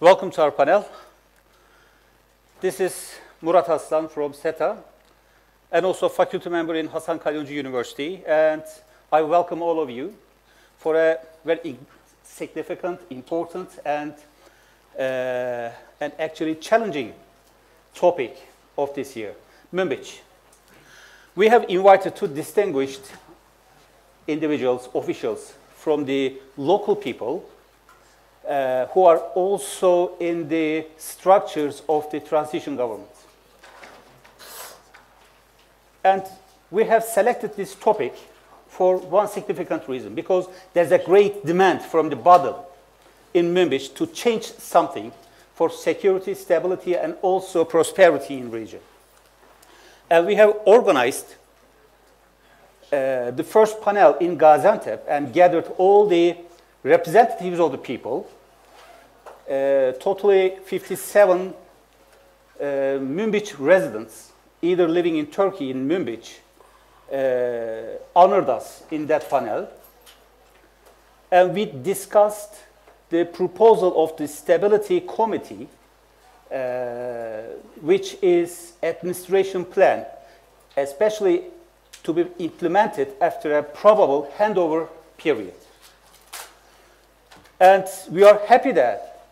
Welcome to our panel. This is Murat Aslan from SETA, and also faculty member in Hasan Kalyoncu University. And I welcome all of you for a very significant, important, and actually challenging topic of this year, Manbij. We have invited two distinguished individuals, officials from the local people who are also in the structures of the transition government. And we have selected this topic for one significant reason, because there's a great demand from the bottom in Manbij to change something for security, stability, and also prosperity in the region. And we have organized the first panel in Gaziantep and gathered all the representatives of the people, totally 57 Manbij residents, either living in Turkey, in Manbij, honored us in that panel. And we discussed the proposal of the Stability Committee, which is administration plan, especially to be implemented after a probable handover period. And we are happy that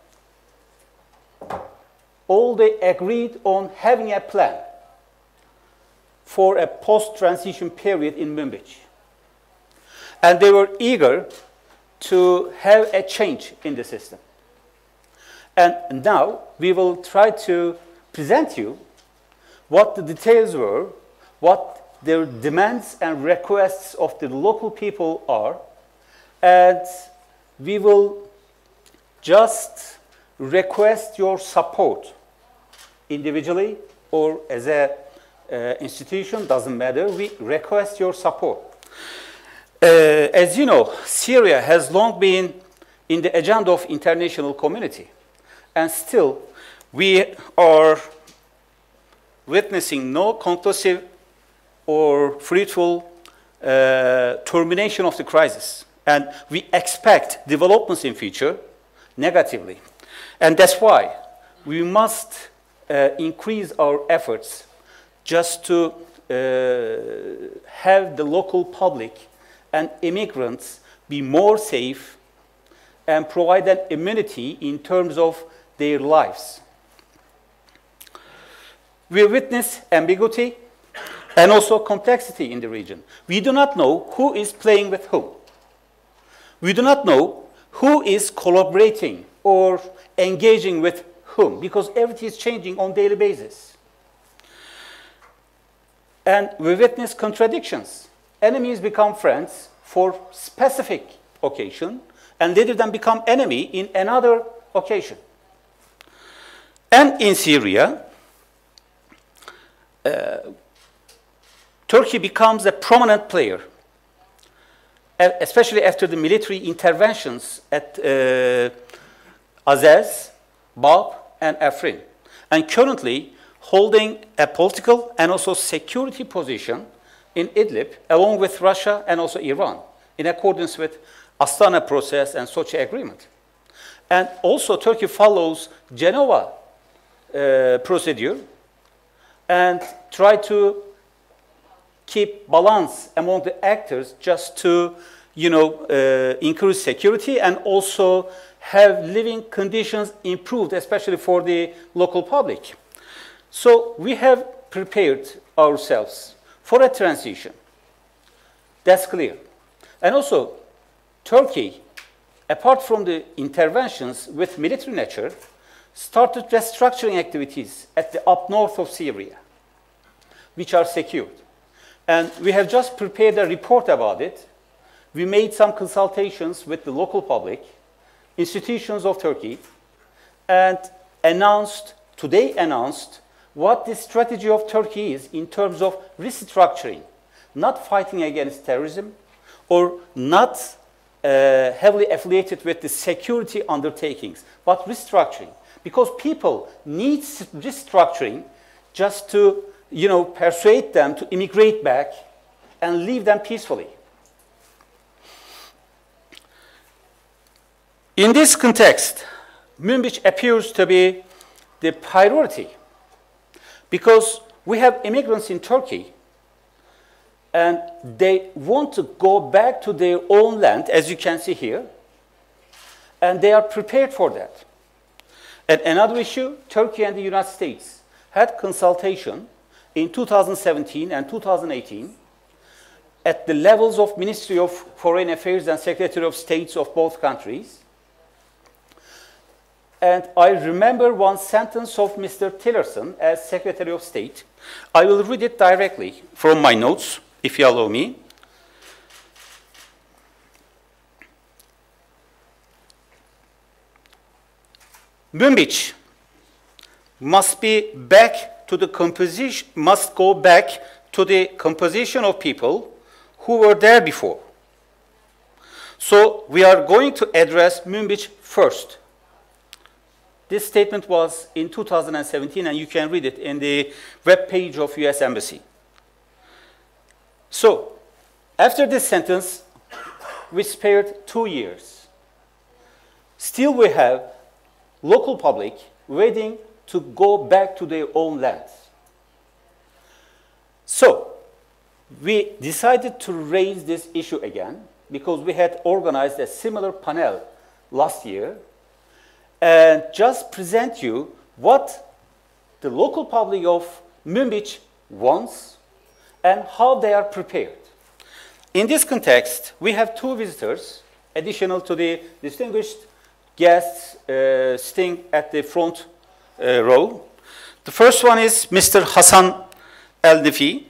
all they agreed on having a plan for a post-transition period in Manbij. And they were eager to have a change in the system. And now we will try to present you what the details were, what their demands and requests of the local people are, and we will just request your support individually or as a institution, doesn't matter. We request your support. As you know, Syria has long been in the agenda of international community, and still we are witnessing no conclusive or fruitful termination of the crisis. And we expect developments in future negatively. And that's why we must increase our efforts just to have the local public and immigrants be more safe and provide an immunity in terms of their lives. We witness ambiguity and also complexity in the region. We do not know who is playing with whom. We do not know who is collaborating or engaging with whom, because everything is changing on a daily basis. And we witness contradictions. Enemies become friends for specific occasion, and later then become enemy in another occasion. And in Syria, Turkey becomes a prominent player, especially after the military interventions at Azaz, Bab, and Afrin, and currently holding a political and also security position in Idlib, along with Russia and also Iran, in accordance with Astana process and Sochi agreement. And also Turkey follows Geneva procedure and try to keep balance among the actors just to, increase security and also have living conditions improved, especially for the local public. So we have prepared ourselves for a transition. That's clear. And also, Turkey, apart from the interventions with military nature, started restructuring activities at the up north of Syria, which are secured. And we have just prepared a report about it. We made some consultations with the local public, institutions of Turkey, and today announced what the strategy of Turkey is in terms of restructuring, not fighting against terrorism or not heavily affiliated with the security undertakings, but restructuring. Because people need restructuring just to persuade them to immigrate back and leave them peacefully. In this context, Manbij appears to be the priority because we have immigrants in Turkey and they want to go back to their own land, as you can see here, and they are prepared for that. And another issue, Turkey and the United States had consultation in 2017 and 2018 at the levels of Ministry of Foreign Affairs and Secretary of States of both countries. And I remember one sentence of Mr. Tillerson as Secretary of State. I will read it directly from my notes, if you allow me. Manbij must be back to the composition, must go back to the composition of people who were there before. So we are going to address Manbij first. This statement was in 2017, and you can read it in the web page of US Embassy. So after this sentence, we spared 2 years. Still we have local public waiting to go back to their own lands. So we decided to raise this issue again because we had organized a similar panel last year and just present you what the local public of Manbij wants and how they are prepared. In this context, we have 2 visitors, additional to the distinguished guests sitting at the front row. The first one is Mr. Hassan El-Nifi.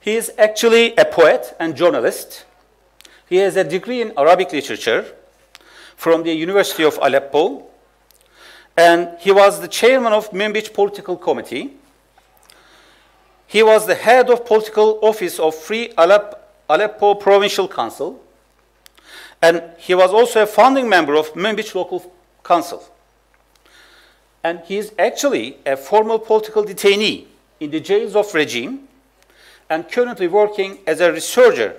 He is actually a poet and journalist. He has a degree in Arabic literature from the University of Aleppo, and he was the chairman of Manbij Political Committee. He was the head of political office of Free Aleppo Provincial Council, and he was also a founding member of Manbij Local Council. And he is actually a formal political detainee in the jails of regime and currently working as a researcher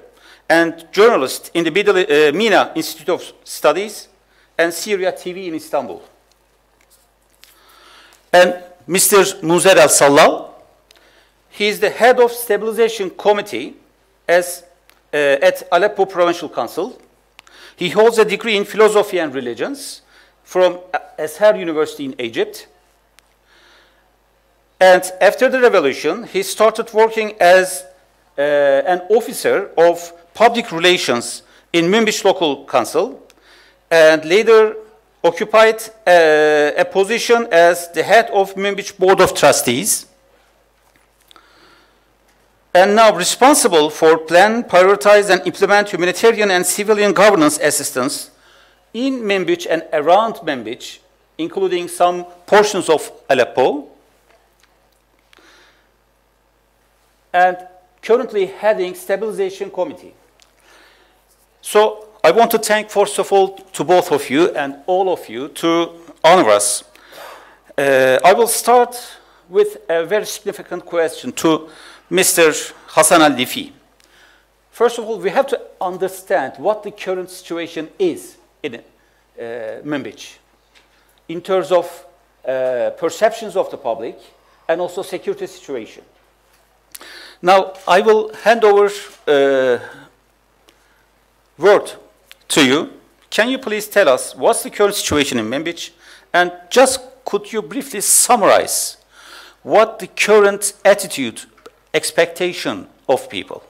and journalist in the MENA Institute of Studies and Syria TV in Istanbul. And Mr. Muzer El-Sallal, he is the head of Stabilization Committee at Aleppo Provincial Council. He holds a degree in philosophy and religions from Azhar University in Egypt. And after the revolution, he started working as an officer of public relations in Manbij Local Council and later occupied a position as the head of Manbij Board of Trustees, and now responsible for plan, prioritize, and implement humanitarian and civilian governance assistance in Manbij and around Manbij, including some portions of Aleppo, and currently heading Stabilization Committee. So I want to thank, first of all, to both of you and all of you to honor us. I will start with a very significant question to Mr. Hassan El-Nifi. First of all, we have to understand what the current situation is in Manbij in terms of perceptions of the public and also security situation. Now, I will hand over word to you. Can you please tell us what's the current situation in Manbij? And just could you briefly summarize what the current attitude, expectation of people?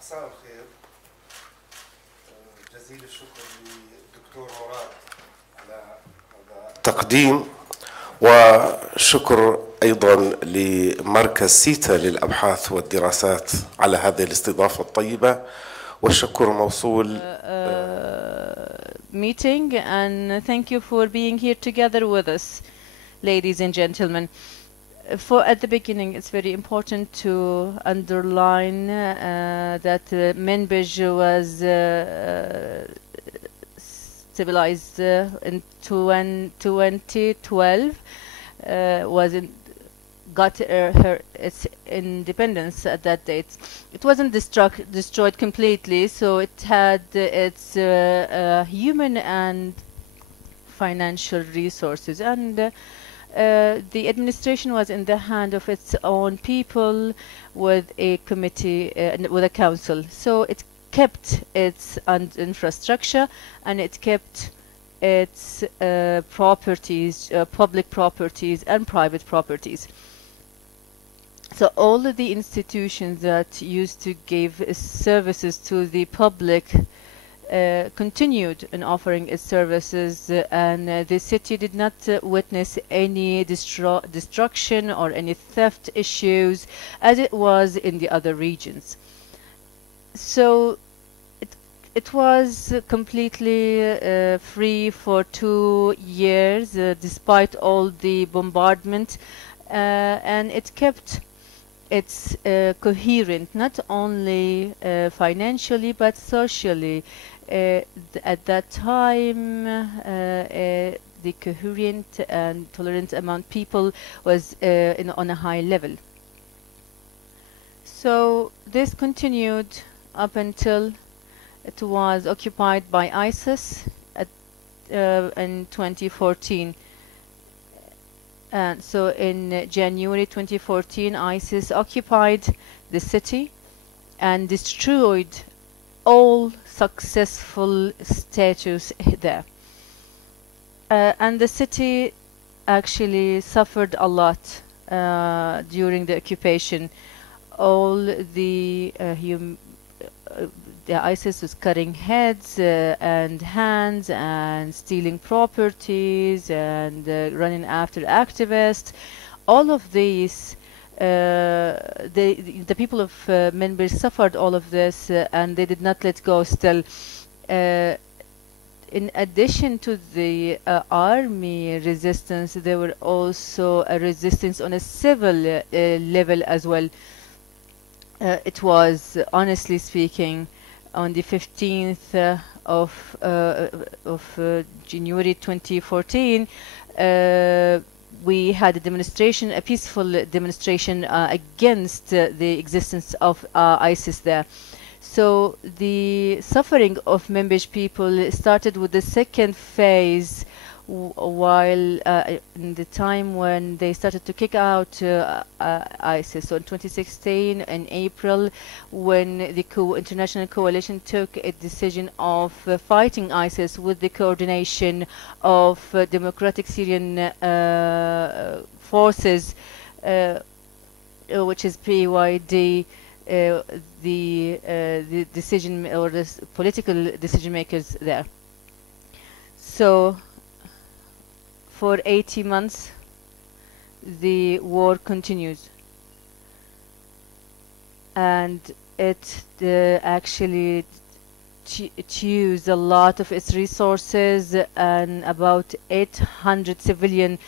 مساء الخير. جزيل الشكر للدكتور مراد على هذا التقديم، وشكر أيضا لمركز سيتا للأبحاث والدراسات على هذه الاستضافة الطيبة، والشكر موصول meeting, and thank you for being here together with us, ladies and gentlemen. At the beginning, it's very important to underline that Manbij was stabilized in 2012, got its independence at that date. It wasn't destroyed completely, so it had its human and financial resources, and the administration was in the hand of its own people with a committee, with a council. So it kept its infrastructure, and it kept its properties, public properties and private properties. So all of the institutions that used to give services to the public continued in offering its services, and the city did not witness any destruction or any theft issues as it was in the other regions. So it was completely free for 2 years, despite all the bombardment, and it kept it's coherent, not only financially but socially. At that time, the coherent and tolerant among people was on a high level. So this continued up until it was occupied by ISIS in 2014. And so in January 2014, ISIS occupied the city and destroyed all successful statues there. And the city actually suffered a lot during the occupation. All the ISIS was cutting heads and hands and stealing properties and running after activists. All of these, the people of Manbij suffered all of this, and they did not let go still. In addition to the army resistance, there were also a resistance on a civil level as well. It was, honestly speaking, on the 15th of January 2014, we had a demonstration, a peaceful demonstration against the existence of ISIS there. So the suffering of Manbij people started with the second phase, while in the time when they started to kick out ISIS. So in 2016, in April, when the international coalition took a decision of fighting ISIS with the coordination of democratic Syrian forces, which is PYD, the decision or the political decision makers there. So for 80 months, the war continues, and it actually used a lot of its resources, and about 800 civilians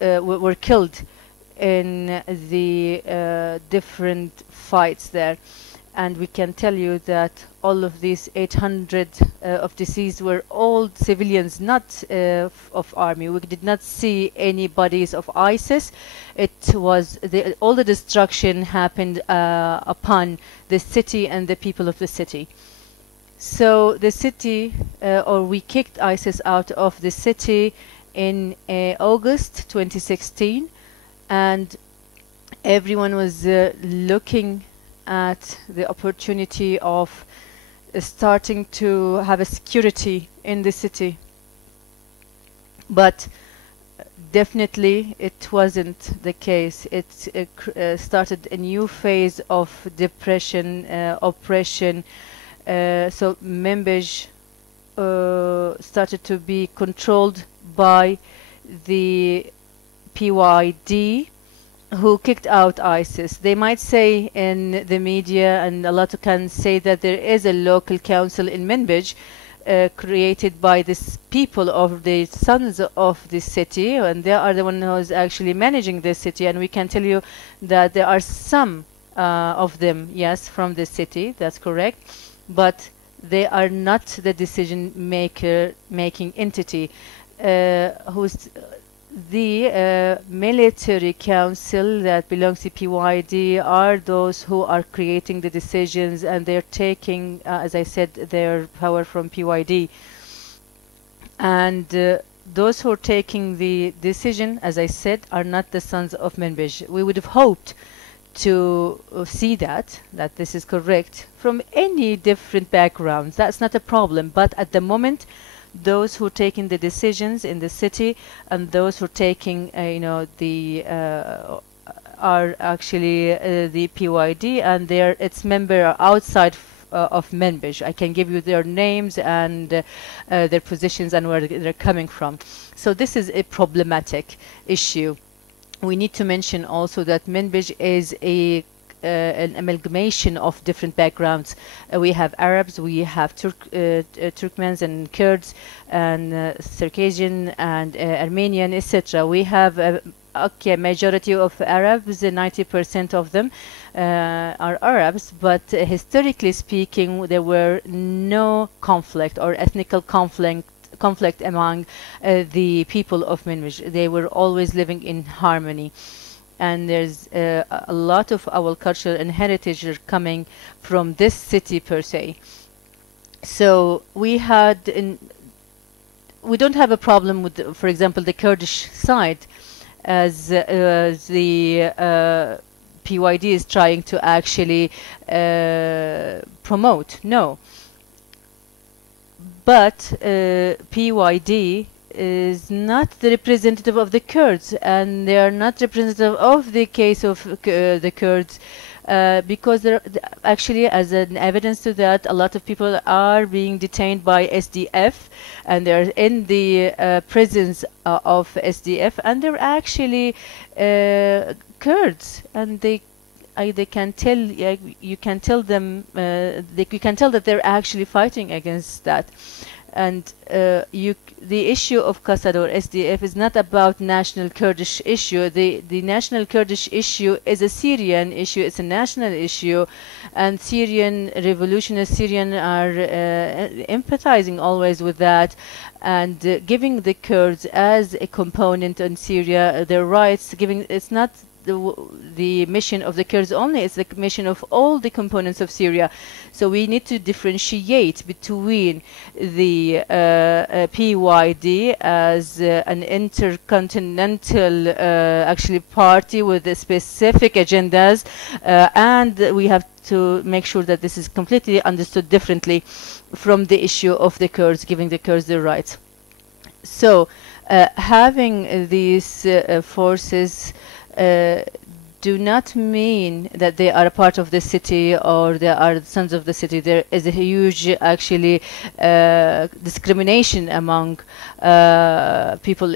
were killed in the different fights there. And we can tell you that all of these 800 of deceased were all civilians, not of army. We did not see any bodies of ISIS. It was all the destruction happened upon the city and the people of the city. So the city, or we kicked ISIS out of the city in August 2016, and everyone was looking at the opportunity of starting to have a security in the city. But definitely it wasn't the case. It started a new phase of depression, oppression. So Manbij started to be controlled by the PYD, who kicked out ISIS. They might say in the media, and a lot can say, that there is a local council in Manbij created by these people of the sons of the city, and they are the one who is actually managing the city. And we can tell you that there are some of them, yes, from the city, that's correct, but They are not the decision-making entity. Who's the military council that belongs to PYD are those who are creating the decisions, and they're taking, as I said, their power from PYD. And those who are taking the decision, as I said, are not the sons of Manbij. We would have hoped to see that this is correct from any different backgrounds. That's not a problem. But at the moment, those who are taking the decisions in the city and those who are taking, are actually the PYD, and its members are outside of Manbij. I can give you their names and their positions and where they're coming from. So this is a problematic issue. We need to mention also that Manbij is an amalgamation of different backgrounds. We have Arabs, we have Turkmens and Kurds and Circassian and Armenian, etc. We have a majority of Arabs, 90% of them are Arabs, but historically speaking, there were no conflict or ethnical conflict among the people of Manbij. They were always living in harmony. And there's a lot of our culture and heritage are coming from this city per se. So we don't have a problem with, for example, the Kurdish side, as the PYD is trying to actually promote. No. But PYD is not the representative of the Kurds, and they are not representative of the case of the Kurds, because actually, as an evidence to that, a lot of people are being detained by SDF, and they're in the prisons of SDF, and they're actually Kurds, and they can tell, you can tell them, you can tell that they're actually fighting against that. And the issue of Qasad or SDF is not about national Kurdish issue. The national Kurdish issue is a Syrian issue. It's a national issue, and Syrian revolutionists, Syrian are empathizing always with that, and giving the Kurds as a component in Syria their rights. It's not the mission of the Kurds only, it's the mission of all the components of Syria. So we need to differentiate between the PYD as an intercontinental actually party with specific agendas, and we have to make sure that this is completely understood differently from the issue of the Kurds, giving the Kurds their rights. So having these forces do not mean that they are a part of the city or they are sons of the city. There is a huge, actually, discrimination among people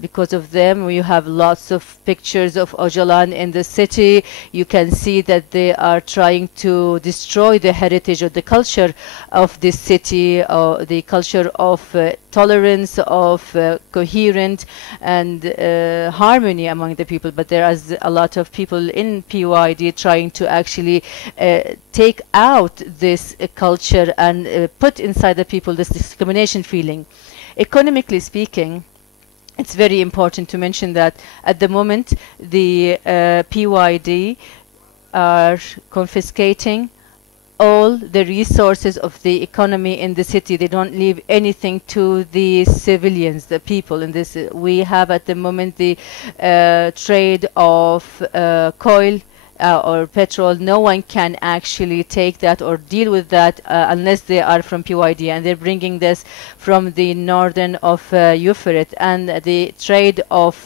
because of them. You have lots of pictures of Öcalan in the city. You can see that they are trying to destroy the heritage or the culture of this city, or the culture of tolerance, of coherent and harmony among the people. But there is a lot of people in PYD trying to actually take out this culture and put inside the people this discrimination feeling. Economically speaking, it's very important to mention that at the moment the PYD are confiscating all the resources of the economy in the city. They don't leave anything to the civilians, the people in this. We have at the moment the trade of coal or petrol. No one can actually take that or deal with that unless they are from PYD, and they're bringing this from the northern of Euphrates. And the trade of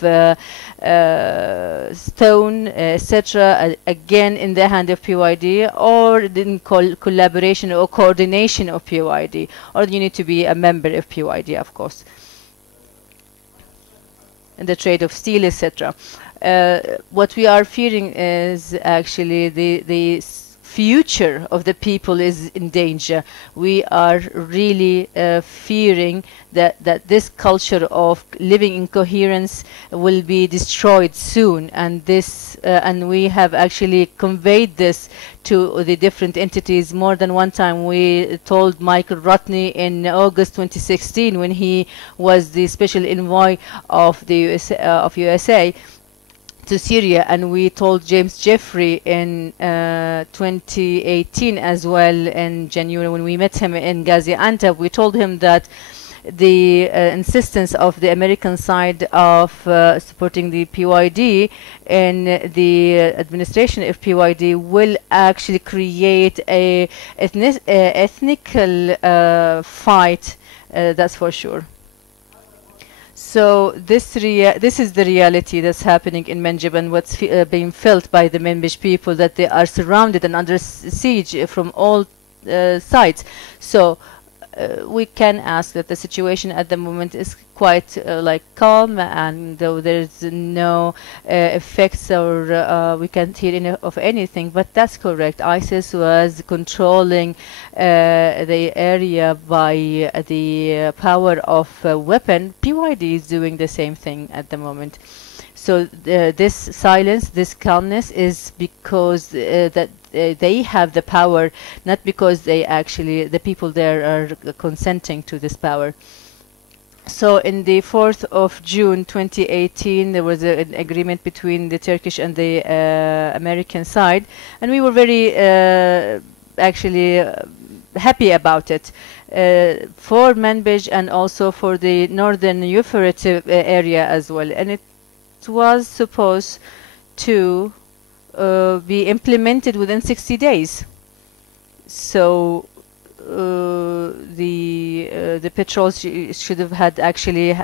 stone, etc., again in the hand of PYD, or in collaboration or coordination of PYD, or you need to be a member of PYD, of course. And the trade of steel, etc. What we are fearing is actually the future of the people is in danger. We are really fearing that this culture of living in coherence will be destroyed soon, and this and we have actually conveyed this to the different entities more than one time. We told Michael Rodney in August 2016, when he was the special envoy of the USA to Syria, and we told James Jeffrey in 2018 as well, in January when we met him in Gaziantep. We told him that the insistence of the American side of supporting the PYD and the administration of PYD will actually create a ethnical fight, that's for sure. So this is the reality that's happening in Manbij, and what's being felt by the Manbij people, that they are surrounded and under siege from all sides. So we can ask that the situation at the moment is quite like calm, and though there's no effects or we can't hear any of anything, but that's correct. ISIS was controlling the area by the power of weapon. PYD is doing the same thing at the moment. So this silence, this calmness is because that they have the power, not because they actually, the people there are consenting to this power. So in the 4th of June 2018, there was an agreement between the Turkish and the American side, and we were very actually happy about it for Manbij and also for the northern Euphrates area as well. And it was supposed to be implemented within 60 days. So the patrols should have had actually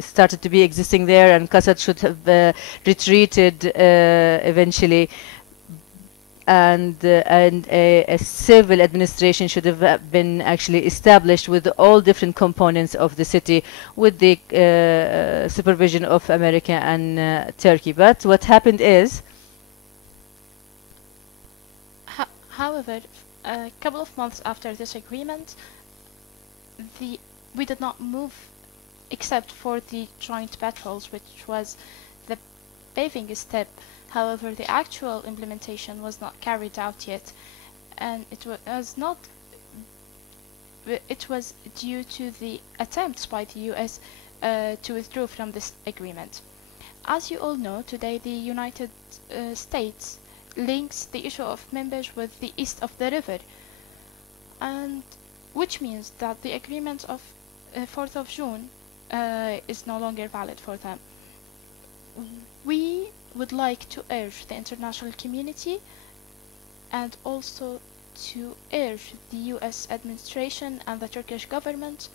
started to be existing there, and Qassad should have retreated eventually, and a civil administration should have been actually established with all different components of the city, with the supervision of America and Turkey. But what happened is, however, a couple of months after this agreement, we did not move except for the joint patrols, which was the paving step. However, the actual implementation was not carried out yet, and it was due to the attempts by the US to withdraw from this agreement. As you all know, today the United States links the issue of Manbij with the east of the river, and which means that the agreement of 4th of June is no longer valid for them. We would like to urge the international community and also to urge the US administration and the Turkish government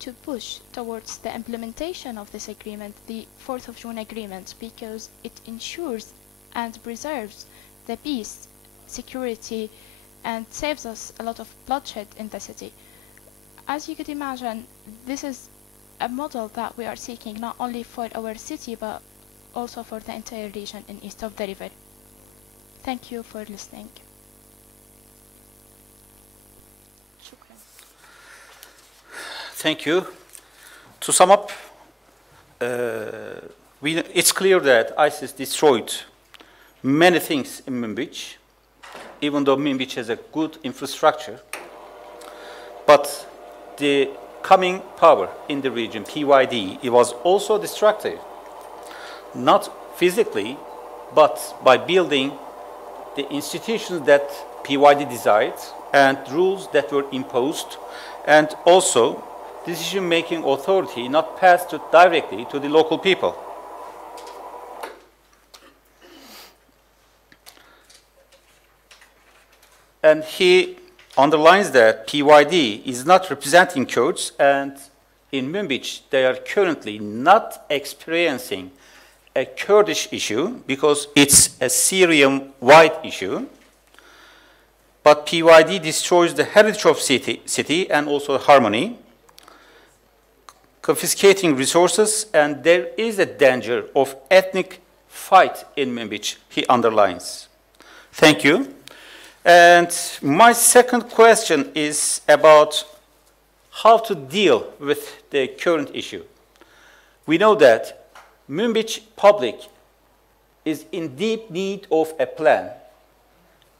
to push towards the implementation of this agreement, the 4th of June agreement, because it ensures and preserves the peace, security, and saves us a lot of bloodshed in the city. As you could imagine, this is a model that we are seeking not only for our city but also for the entire region in east of the river. Thank you for listening. Thank you. To sum up, it's clear that ISIS destroyed many things in Manbij, even though Manbij has a good infrastructure. But the coming power in the region, PYD, it was also destructive. Not physically, but by building the institutions that PYD desired and rules that were imposed, and also decision-making authority not passed directly to the local people. And he underlines that PYD is not representing Kurds, and in Manbij they are currently not experiencing a Kurdish issue because it's a Syrian-wide issue. But PYD destroys the heritage of city and also harmony, confiscating resources, and there is a danger of ethnic fight in Manbij, he underlines. Thank you. And my second question is about how to deal with the current issue. We know that Manbij public is in deep need of a plan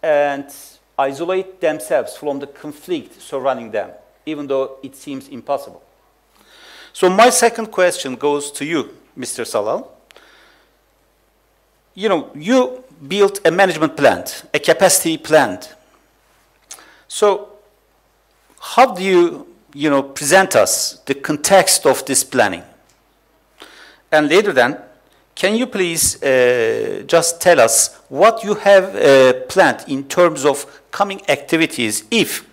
and isolate themselves from the conflict surrounding them, even though it seems impossible. So my second question goes to you, Mr. Salal. You know, you built a management plan, a capacity plan. So how do you, present us the context of this planning? And later then, can you please just tell us what you have planned in terms of coming activities if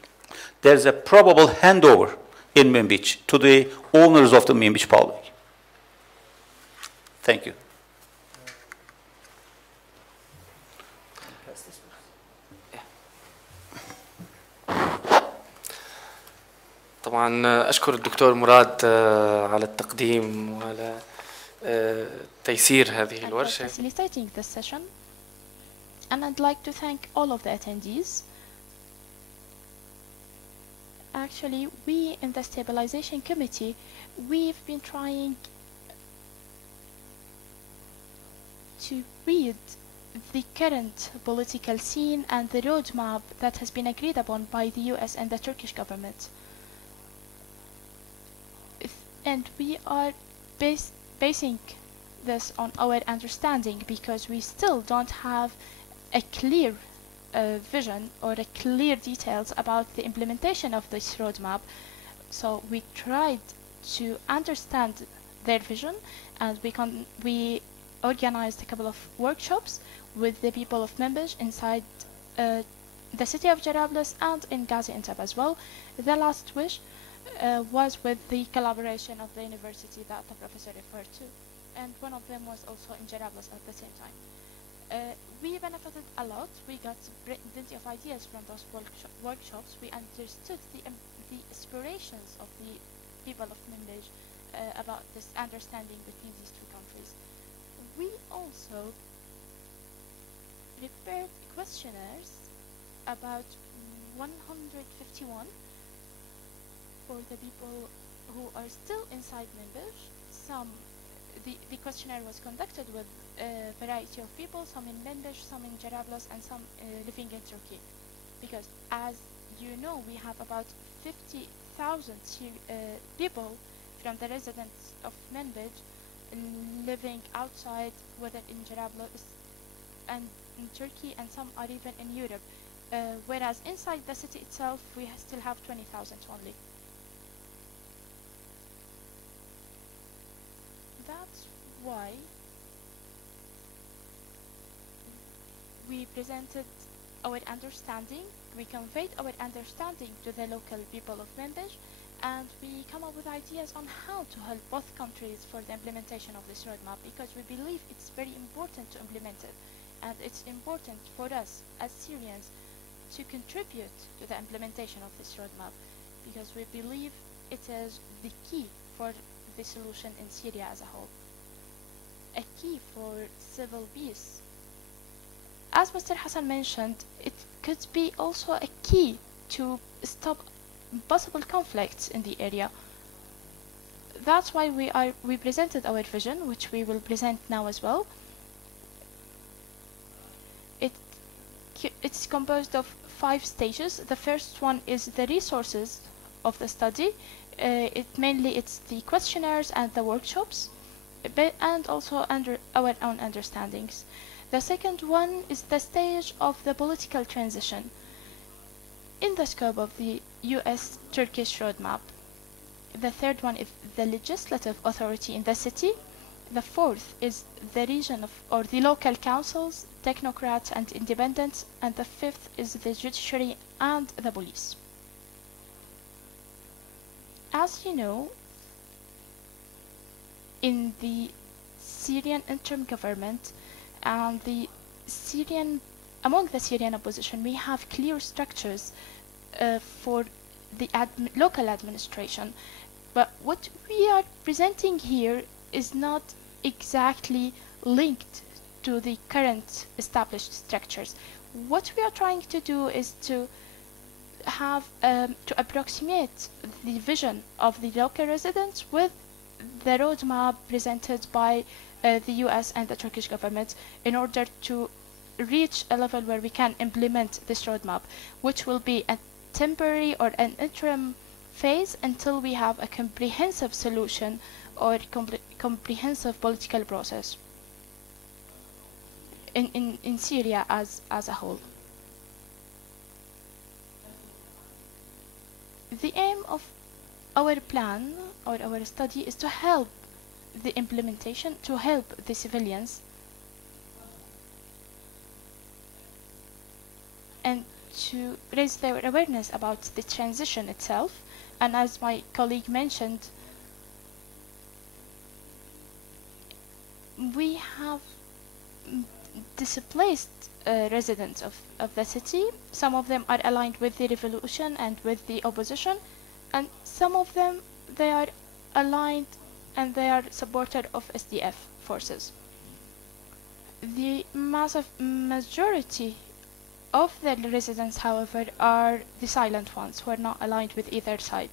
there's a probable handover in Manbij to the owners of the Manbij public? Thank you. طبعا أشكر الدكتور مراد على التقديم وعلى تيسير هذه الورشة. Facilitating this session, and I'd like to thank all of the attendees. Actually, we in the Stabilization Committee, we've been trying to read the current political scene and the roadmap that has been agreed upon by the US and the Turkish government. And we are basing this on our understanding because we still don't have a clear vision or a clear details about the implementation of this roadmap. So we tried to understand their vision, and we organized a couple of workshops with the people of Manbij inside the city of Jarablus and in Gaziantep as well. The last wish was with the collaboration of the university that the professor referred to, and one of them was also in Jarablus at the same time. We benefited a lot. We got plenty of ideas from those workshops. We understood the aspirations of the people of Manbij about this understanding between these two countries. We also prepared questionnaires, about 151, for the people who are still inside Manbij. The questionnaire was conducted with a variety of people, some in Manbij, some in Jarablus, and some living in Turkey. Because as you know, we have about 50,000 people from the residents of Manbij living outside, whether in Jarablus and in Turkey, and some are even in Europe. Whereas inside the city itself, we still have 20,000 only. That's why we presented our understanding, we conveyed our understanding to the local people of Manbij, and we come up with ideas on how to help both countries for the implementation of this roadmap, because we believe it's very important to implement it, and it's important for us as Syrians to contribute to the implementation of this roadmap, because we believe it is the key for the solution in Syria as a whole, a key for civil peace. As Mr. Hassan mentioned, it could be also a key to stop possible conflicts in the area. That's why we presented our vision, which we will present now as well. It's composed of 5 stages. The first one is the resources of the study. It's the questionnaires and the workshops, and also under our own understandings. The second one is the stage of the political transition in the scope of the US-Turkish roadmap. The third one is the legislative authority in the city. The fourth is the region or the local councils, technocrats and independents, and the fifth is the judiciary and the police. As you know, in the Syrian interim government and among the Syrian opposition, we have clear structures for the local administration. But what we are presenting here is not exactly linked to the current established structures. What we are trying to do is to have to approximate the vision of the local residents with the roadmap presented by the US and the Turkish government in order to reach a level where we can implement this roadmap, which will be a temporary or an interim phase until we have a comprehensive solution or comprehensive political process in Syria as a whole. The aim of our plan or our study is to help the implementation, to help the civilians and to raise their awareness about the transition itself. And as my colleague mentioned, we have displaced residents of the city. Some of them are aligned with the revolution and with the opposition, and some of them, they are aligned and they are supporter of SDF forces. The massive majority of the residents, however, are the silent ones who are not aligned with either side.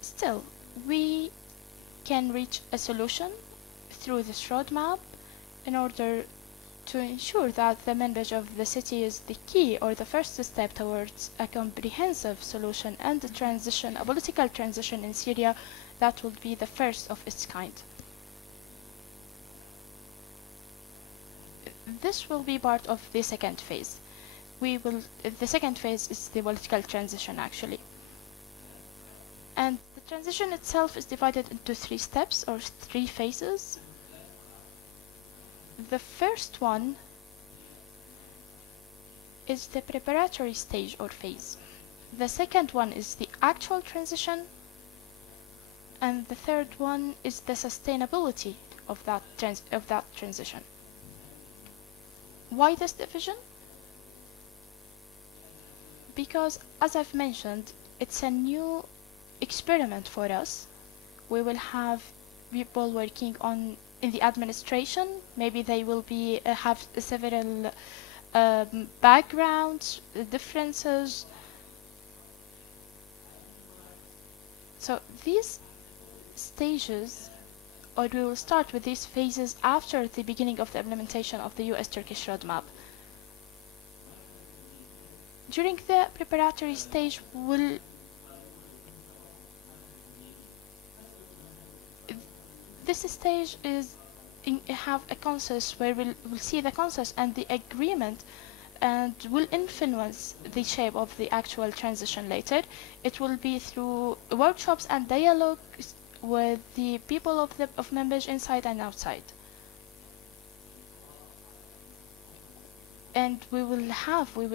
Still, we can reach a solution through this roadmap in order to ensure that the Manbij of the city is the key or the first step towards a comprehensive solution and a transition, a political transition in Syria that will be the first of its kind. This will be part of the second phase. The second phase is the political transition actually. And the transition itself is divided into 3 steps or 3 phases. The first one is the preparatory stage or phase. The second one is the actual transition. And the third one is the sustainability of that transition. Why this division? Because, as I've mentioned, it's a new experiment for us. We will have people working in the administration. Maybe they will have several backgrounds, differences. So these stages, or we will start with these phases after the beginning of the implementation of the US-Turkish roadmap. During the preparatory stage, this stage have a consensus where we'll see the consensus and the agreement, and will influence the shape of the actual transition later. It will be through workshops and dialogues with the people of Manbij inside and outside. And we will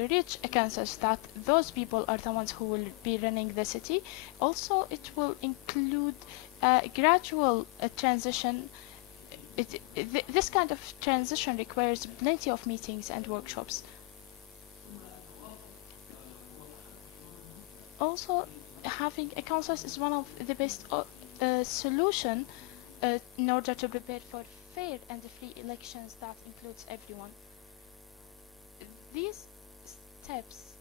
reach a consensus that those people are the ones who will be running the city. Also, it will include a gradual transition. This kind of transition requires plenty of meetings and workshops. Also, having a consensus is one of the best solution in order to prepare for fair and free elections that includes everyone. These steps,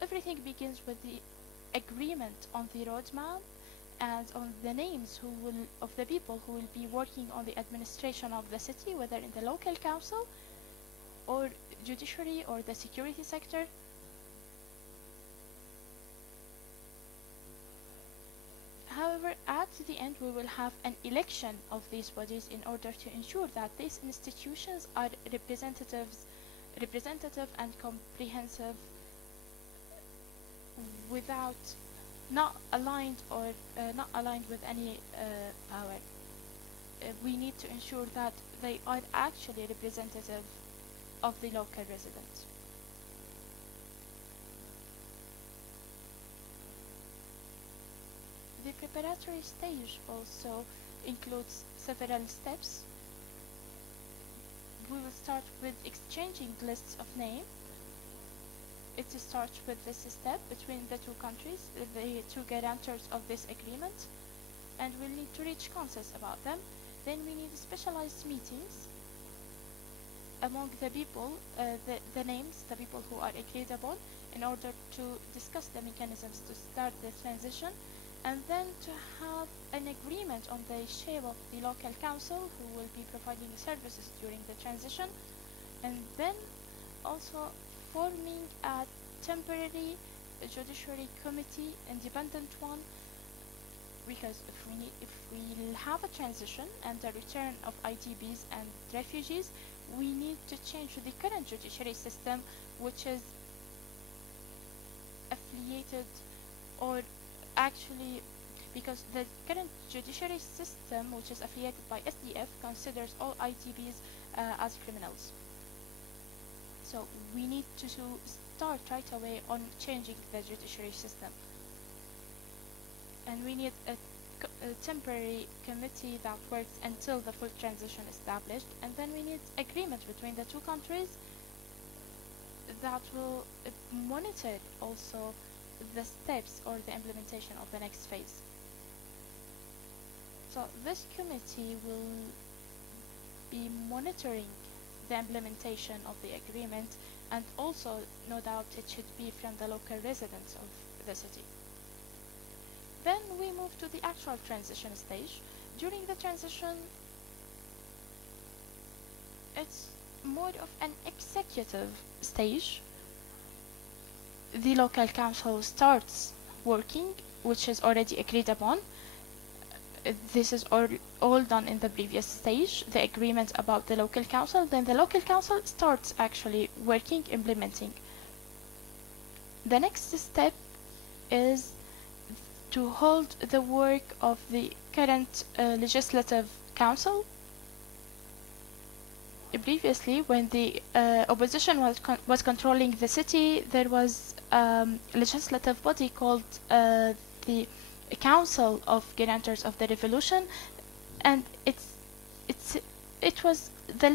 everything begins with the agreement on the roadmap and on the names of the people who will be working on the administration of the city, whether in the local council or judiciary or the security sector. However, at the end, we will have an election of these bodies in order to ensure that these institutions are representative and comprehensive, without not aligned with any power. We need to ensure that they are actually representative of the local residents. The preparatory stage also includes several steps. We will start with exchanging lists of names. It starts with this step between the two countries, the two guarantors of this agreement, and we'll need to reach consensus about them. Then we need specialized meetings among the people, the names, the people who are agreed upon, in order to discuss the mechanisms to start the transition, and then to have an agreement on the shape of the local council who will be providing services during the transition, and then also forming a temporary judiciary committee, independent one, because if we'll have a transition and the return of IDPs and refugees, we need to change the current judiciary system, which is affiliated, or actually, because the current judiciary system, which is affiliated by SDF, considers all IDPs as criminals. So we need to start right away on changing the judiciary system. And we need a temporary committee that works until the full transition is established. And then we need agreement between the two countries that will monitor also the steps or the implementation of the next phase. So this committee will be monitoring the implementation of the agreement, and also, no doubt, it should be from the local residents of the city. Then we move to the actual transition stage. During the transition, it's more of an executive stage. The local council starts working, which is already agreed upon. This is all done in the previous stage, the agreement about the local council. Then the local council starts actually working, implementing. The next step is to hold the work of the current legislative council. Previously, when the opposition was controlling the city, there was a legislative body called the Council of Guarantors of the Revolution, and it was the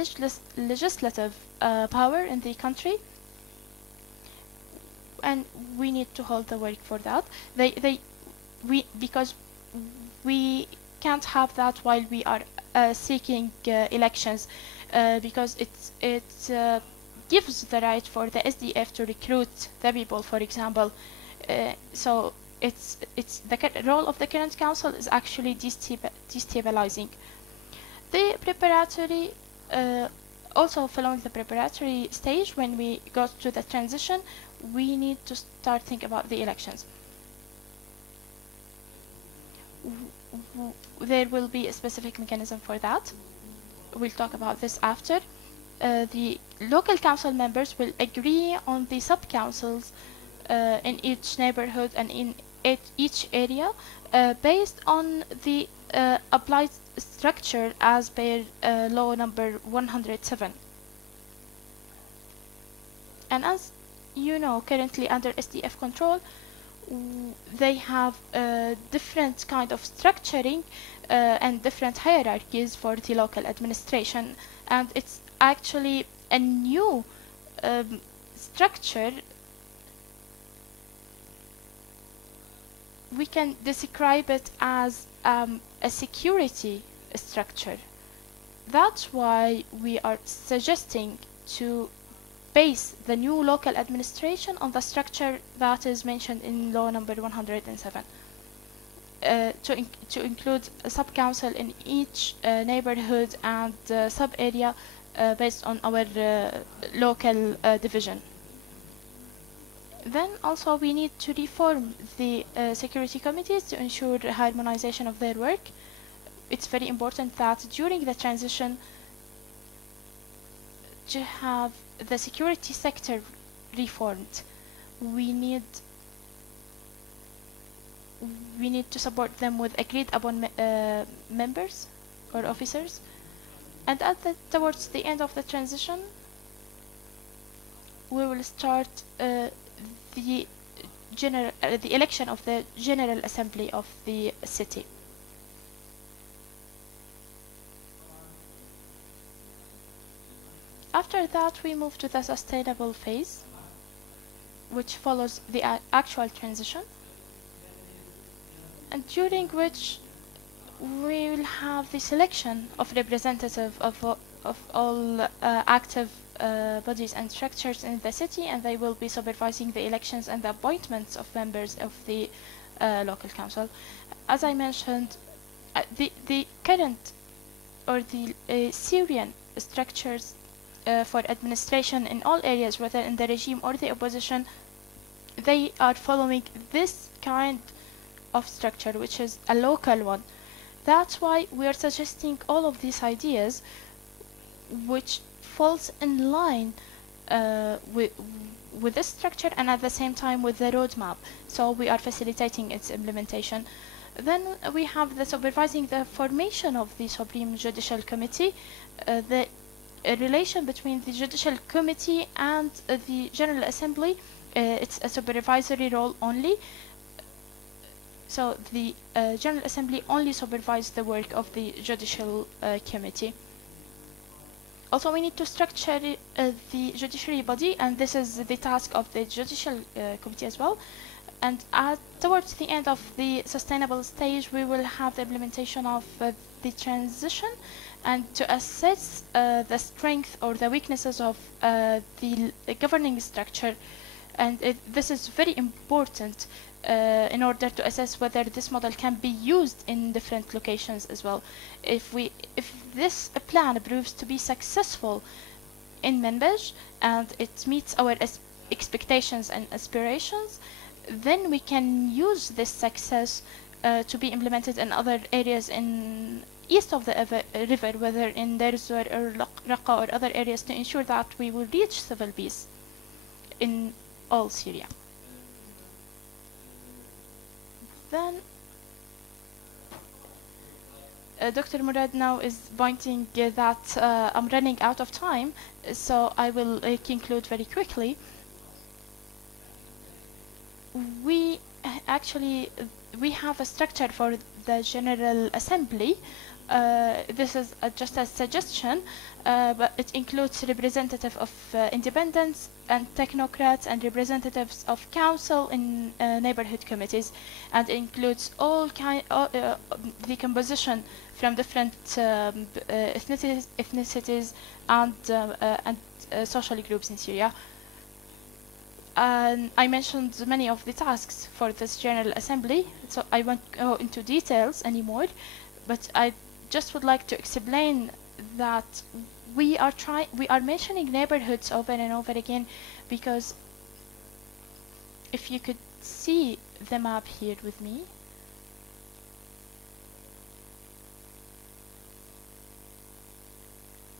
legislative power in the country, and we need to hold the work for that. Because we can't have that while we are seeking elections, because it gives the right for the SDF to recruit the people, for example. So it's the role of the current council is actually destabilizing. The preparatory, also following the preparatory stage, when we go to the transition, we need to start thinking about the elections. There will be a specific mechanism for that. We'll talk about this after. The local council members will agree on the sub-councils in each neighborhood and in each area based on the applied structure as per law number 107. And as you know, currently under SDF control, they have different kind of structuring and different hierarchies for the local administration, and it's actually a new structure. We can describe it as a security structure. That's why we are suggesting to base the new local administration on the structure that is mentioned in law number 107, to include a sub-council in each neighborhood and sub-area based on our local division. Then also we need to reform the security committees to ensure harmonization of their work. It's very important that during the transition to have the security sector reformed. We need to support them with agreed upon members or officers, and towards the end of the transition, we will start the election of the General Assembly of the city. After that, we move to the sustainable phase, which follows the actual transition, and during which we will have the selection of representative of of all active bodies and structures in the city, and they will be supervising the elections and the appointments of members of the local council. As I mentioned, the current or the Syrian structures for administration in all areas, whether in the regime or the opposition, they are following this kind of structure, which is a local one. That's why we are suggesting all of these ideas, which falls in line with this structure and at the same time with the roadmap. So we are facilitating its implementation. Then we have the supervising the formation of the Supreme Judicial Committee. The relation between the Judicial Committee and the General Assembly, it's a supervisory role only. So the General Assembly only supervises the work of the Judicial Committee. Also, we need to structure the judiciary body, and this is the task of the Judicial Committee as well. And towards the end of the sustainable stage, we will have the implementation of the transition, and to assess the strength or the weaknesses of the governing structure. And this is very important in order to assess whether this model can be used in different locations as well. If this plan proves to be successful in Manbij and it meets our expectations and aspirations, then we can use this success to be implemented in other areas in east of the river, whether in Deir ez-Zor or Raqqa or other areas, to ensure that we will reach civil peace in all Syria. Then Dr. Murad now is pointing that I'm running out of time, so I will conclude very quickly. We have a structure for the General Assembly. This is just a suggestion, but it includes representatives of independents and technocrats and representatives of council in neighborhood committees, and includes all the composition from different ethnicities and social groups in Syria. And I mentioned many of the tasks for this General Assembly, so I won't go into details anymore, but I just would like to explain that we are mentioning neighborhoods over and over again, because if you could see the map here with me,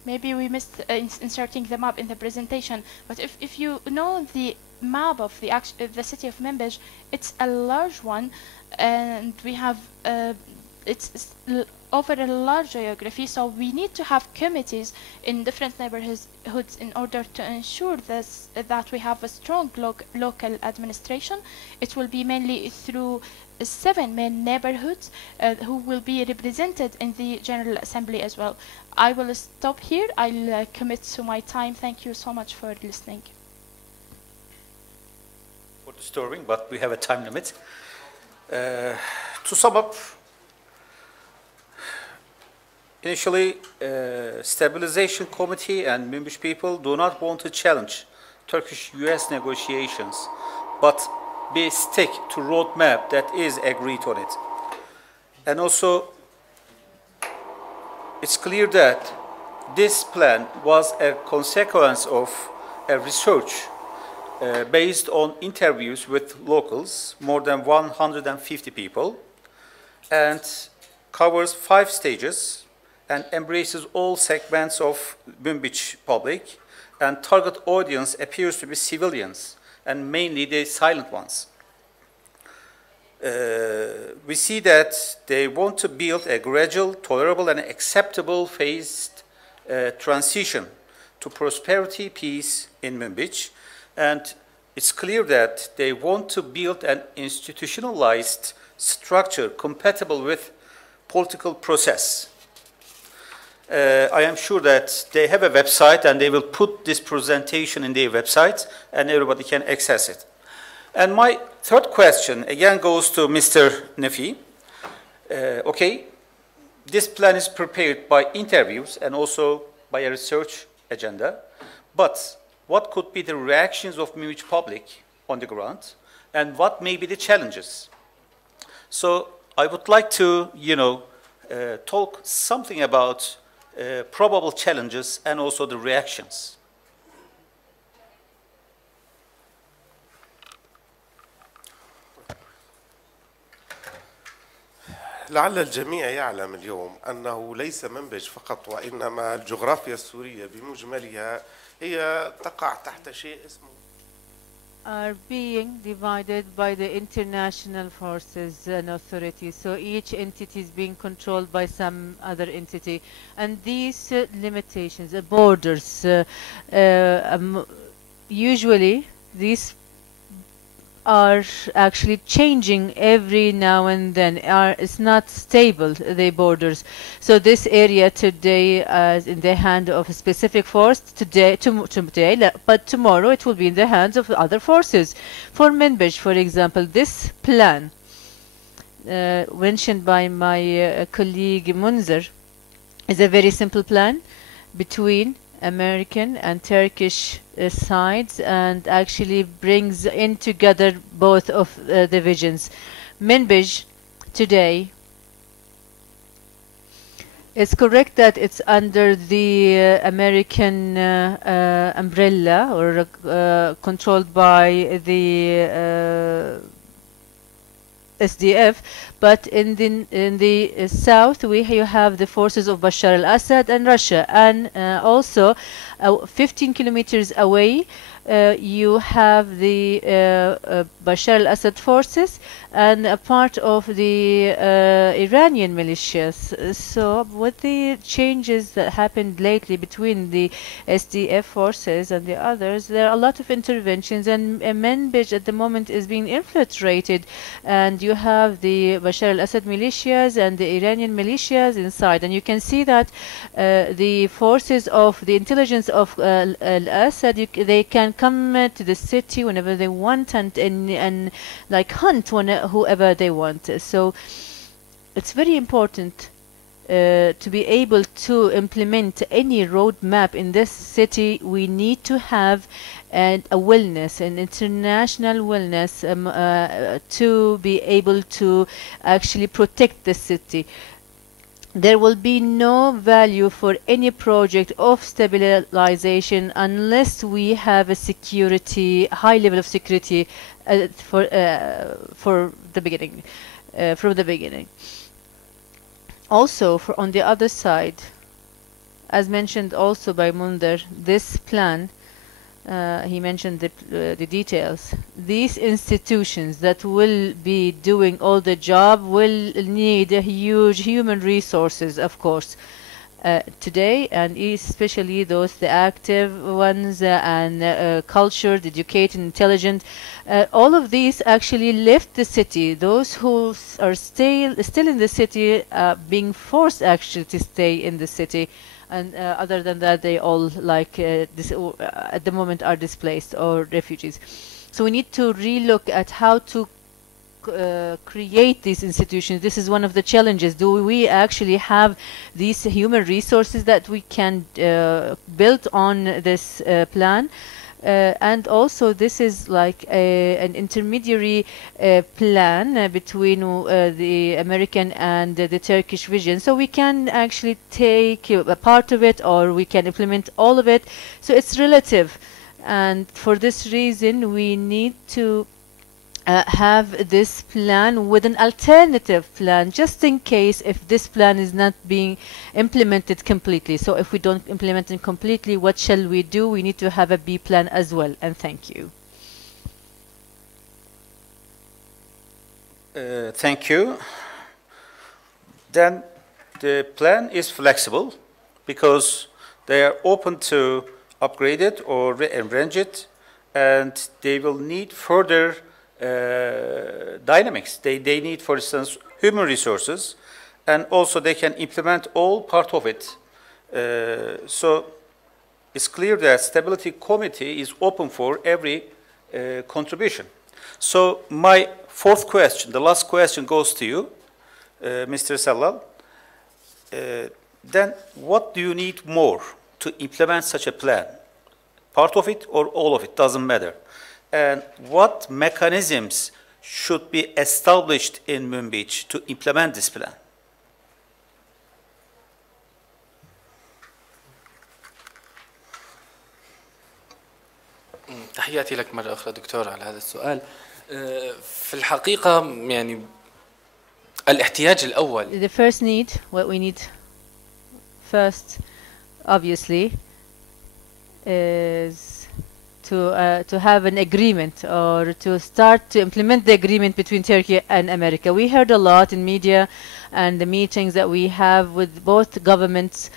maybe we missed inserting the map in the presentation, but if you know the map of the city of Manbij, it's a large one, and we have it's over a large geography, so we need to have committees in different neighborhoods in order to ensure that we have a strong local administration. It will be mainly through 7 main neighborhoods who will be represented in the General Assembly as well. I will stop here. I'll commit to my time. Thank you so much for listening. For disturbing, but we have a time limit. To sum up, initially, Stabilization Committee and Manbij people do not want to challenge Turkish-US negotiations, but they stick to roadmap that is agreed on it. And also, it's clear that this plan was a consequence of a research based on interviews with locals, more than 150 people, and covers 5 stages and embraces all segments of Manbij public, and target audience appears to be civilians, and mainly the silent ones. We see that they want to build a gradual, tolerable, and acceptable phased transition to prosperity, peace in Manbij, and it's clear that they want to build an institutionalized structure compatible with political process. I am sure that they have a website, and they will put this presentation in their website, and everybody can access it. And my third question again goes to Mr. Nafi. Okay, this plan is prepared by interviews and also by a research agenda, but what could be the reactions of Manbij public on the ground, and what may be the challenges? So I would like to, talk something about probable challenges and also the reactions. لعل الجميع يعلم اليوم أنه ليس منبج فقط وإنما الجغرافيا السورية بمجملها هي تقع تحت شيء اسمه are being divided by the international forces and authorities. So each entity is being controlled by some other entity. And these limitations, borders, usually these are actually changing every now and then. It's not stable, the borders. So this area today is in the hand of a specific force today, but tomorrow it will be in the hands of other forces. For Manbij, for example, this plan mentioned by my colleague Munzer is a very simple plan between American and Turkish sides, and actually brings in together both of the visions. Manbij today, it's correct that it's under the American umbrella, or controlled by the SDF, but in the south you have the forces of Bashar al-Assad and Russia, and also 15 kilometers away you have the Bashar al-Assad forces and a part of the Iranian militias. So with the changes that happened lately between the SDF forces and the others, there are a lot of interventions, and Manbij at the moment is being infiltrated, and you have the Bashar al-Assad militias and the Iranian militias inside, and you can see that the forces of the intelligence of al-Assad, they can come to the city whenever they want, and like hunt whoever they want. So it's very important to be able to implement any roadmap in this city. We need to have a willingness, an international willingness to be able to actually protect the city. There will be no value for any project of stabilization unless we have a security, high level of security for the beginning, from the beginning. Also, on the other side, as mentioned also by Munder, this plan, he mentioned the details. These institutions that will be doing all the job will need huge human resources, of course, today, and especially those the active ones and cultured, educated, intelligent. All of these actually left the city. Those who are still in the city being forced actually to stay in the city. And other than that, they all at the moment are displaced or refugees. So we need to relook at how to create these institutions. This is one of the challenges. Do we actually have these human resources that we can build on this plan? And also this is like an intermediary plan between the American and the Turkish vision. So we can actually take a part of it, or we can implement all of it. So it's relative. And for this reason, we need to have this plan with an alternative plan, just in case if this plan is not being implemented completely. So if we don't implement it completely, what shall we do? We need to have a B plan as well. And thank you. Thank you. Then the plan is flexible because they are open to upgrade it or rearrange it, and they will need further dynamics. They need, for instance, human resources, and also they can implement all part of it. So it's clear that Stability Committee is open for every contribution. So my fourth question, the last question, goes to you, Mr. Sellal. Then what do you need more to implement such a plan? Part of it or all of it, doesn't matter. And what mechanisms should be established in Manbij to implement this plan? تحياتي لك مرة أخرى دكتور على هذا السؤال. في الحقيقة يعني الاحتياج الأول The first need, what we need first, obviously, is to have an agreement or to start to implement the agreement between Turkey and America. We heard a lot in media and the meetings that we have with both governments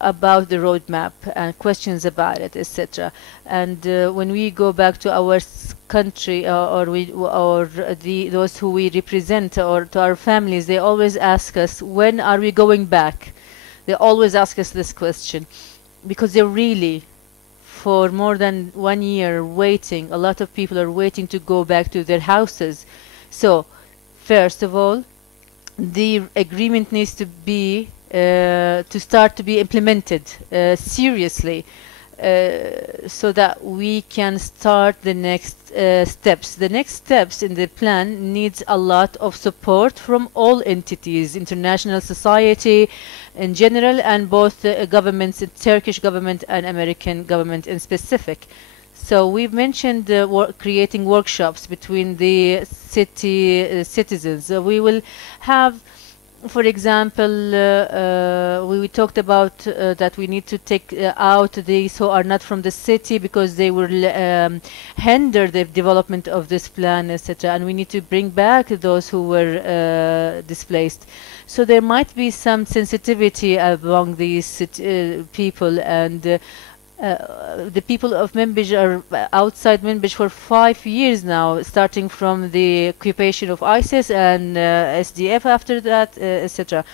about the roadmap and questions about it, etc. And when we go back to our country those who we represent or to our families, they always ask us, when are we going back? They always ask us this question because they're really, for more than 1 year waiting, a lot of people are waiting to go back to their houses. So first of all, the agreement needs to be to start to be implemented seriously so that we can start the next steps. The next steps in the plan needs a lot of support from all entities, international society in general, and both governments, the Turkish government and American government in specific. So we've mentioned creating workshops between the city citizens. We will have, for example, we talked about that we need to take out these who are not from the city because they will hinder the development of this plan, etc. And we need to bring back those who were displaced. So there might be some sensitivity among these people, and the people of Manbij are outside Manbij for 5 years now, starting from the occupation of ISIS and SDF after that, etc.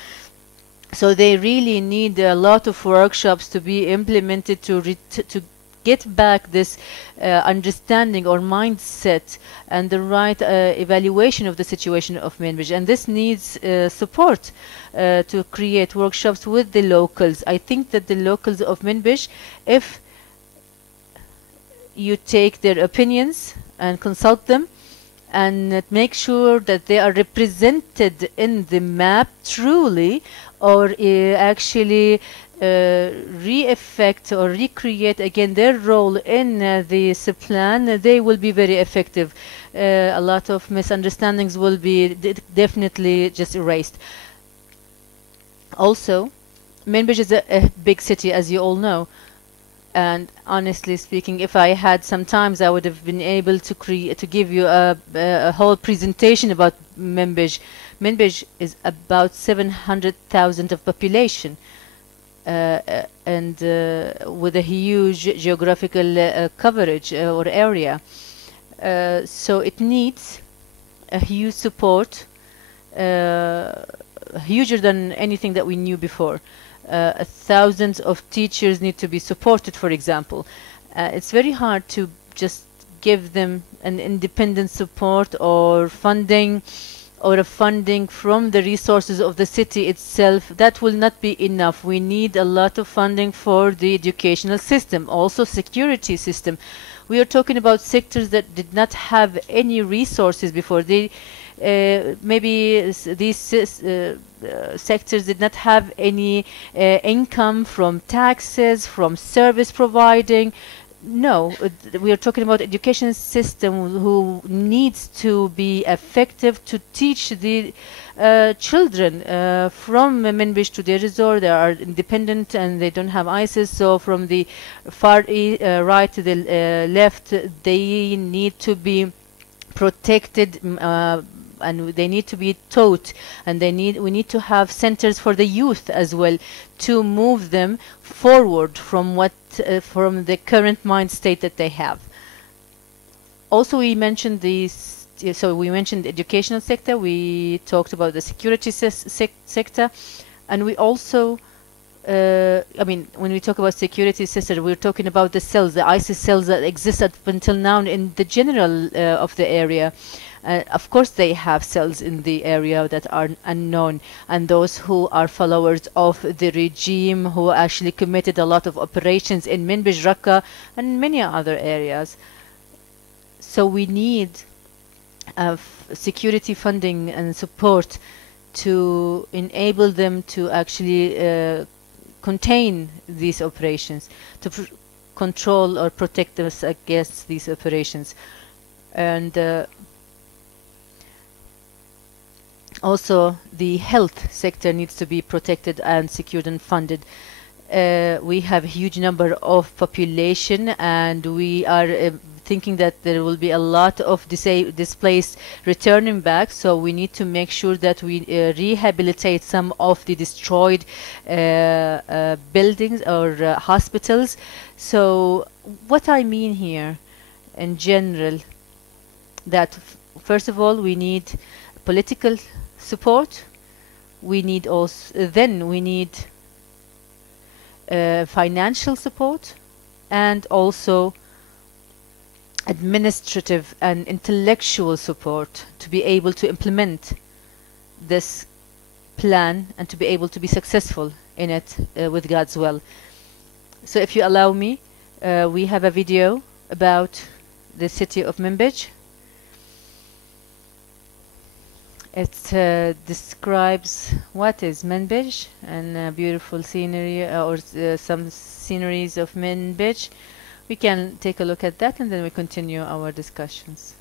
So they really need a lot of workshops to be implemented to get back this understanding or mindset and the right evaluation of the situation of Manbij. And this needs support to create workshops with the locals. I think that the locals of Manbij, if you take their opinions and consult them and make sure that they are represented in the map truly, or actually re-effect or recreate again their role in this plan, they will be very effective. A lot of misunderstandings will be definitely just erased. Also, Manbij is a big city, as you all know, and honestly speaking, if I had some times, I would have been able to give you a whole presentation about Manbij. Manbij is about 700,000 of population, and with a huge geographical coverage or area. So it needs a huge support, huger than anything that we knew before. Thousands of teachers need to be supported, for example. It's very hard to just give them an independent support or funding, or a funding from the resources of the city itself. That will not be enough. We need a lot of funding for the educational system, also security system. We are talking about sectors that did not have any resources before. They maybe these sectors did not have any income from taxes, from service providing. No, we are talking about education system who needs to be effective to teach the children from Manbij to Deir ez-Zor. They are independent and they don't have ISIS. So from the far right to the left, they need to be protected, and they need to be taught, and we need to have centers for the youth as well to move them forward from from the current mind state that they have. Also, we mentioned we mentioned the educational sector, we talked about the security sector, and we also I mean, when we talk about security sector, we're talking about the cells, the ISIS cells that exist up until now in the general of the area. Of course, they have cells in the area that are unknown, and those who are followers of the regime who actually committed a lot of operations in Manbij, Raqqa, and many other areas. So we need security funding and support to enable them to actually contain these operations, to control or protect us against these operations. And also the health sector needs to be protected and secured and funded. We have a huge number of population, and we are thinking that there will be a lot of displaced returning back, so we need to make sure that we rehabilitate some of the destroyed buildings or hospitals. So what I mean here in general, that first of all we need political support, we need also then we need financial support, and also administrative and intellectual support to be able to implement this plan and to be able to be successful in it with God's will. So if you allow me, we have a video about the city of Manbij. It describes what is Manbij and beautiful scenery or some sceneries of Manbij. We can take a look at that and then we continue our discussions.